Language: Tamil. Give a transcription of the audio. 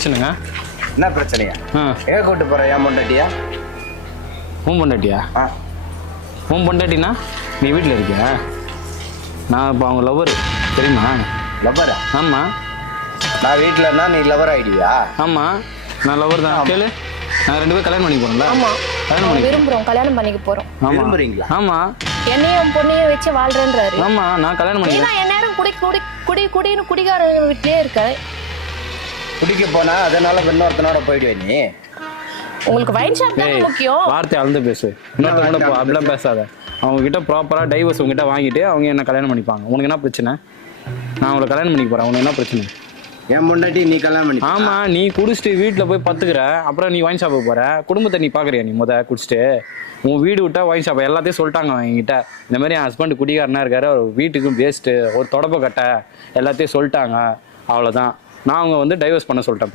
பிரச்சனைங்க? என்ன பிரச்சனையா? எங்க கூட்டு போற? என் பொண்டாட்டியா? உன் பொண்டாட்டியா? உன் பொண்டாட்டினா நீ வீட்டில் இருக்கியா? நான் இப்போ அவங்க லவ்வர், தெரியுமா? லவ்வரா? ஆமாம். நான் வீட்டில் இருந்தா நீ லவர் ஆயிடுவியா? ஆமாம், நான் லவ்வர் தான். கேளு, நாங்கள் 2 பேரும் கல்யாணம் பண்ணிக்க போகிறோம்ல. ஆமா, கல்யாணம் பண்ணி விரும்புறோம், கல்யாணம் பண்ணிக்க போறோம். விரும்புறீங்களா? ஆமாம். என்னையும் பொண்ணையும் வச்சு வாழ்றேன்றாரு. ஆமா, நான் கல்யாணம் நீ பண்ணிக்கிறேன். தான் என் நேரம் குடின்னு குடிகார வீட்லயே இருக்க. குடிக்க போனா அதனால இன்னொருத்தனோட போயிடுவேன் நீ. உங்களுக்கு வைன் ஷாப் தான் முக்கியம். வார்த்தை அளந்து பேசு. இன்னொருத்தவங்க கூட அப்படிலாம் பேசாத. அவங்க கிட்ட ப்ராப்பரா டைவர்ஸ் உங்ககிட்ட வாங்கிட்டு அவங்க என்ன கல்யாணம் பண்ணிப்பாங்க. உனக்கு என்ன பிரச்சனை? நான் அவங்களை கல்யாணம் பண்ணிக்க போறேன். உனக்கு என்ன பிரச்சனை? என் பொண்டாட்டி நீ கல்யாணம் பண்ணி? ஆமா, நீ குடிச்சிட்டு வீட்டுல போய் பத்துக்கிற, அப்புறம் நீ வைன் ஷாப்புக்கு போற. குடும்பத்தை நீ பாக்குறியா? நீ குடிச்சிட்டு உன் வீடு விட்டா வைன் ஷாப் எல்லாத்தையும் சொல்லிட்டாங்க என்கிட்ட. இந்த மாதிரி என் ஹஸ்பண்ட் குடிகாரனா இருக்காரு, அவர் வீட்டுக்கும் வேஸ்ட்டு, ஒரு தொடப்ப கட்டை எல்லாத்தையும் சொல்லிட்டாங்க. அவ்வளோதான். நான் அவங்க டைவர்ஸ் பண்ண சொல்லிட்டேன்.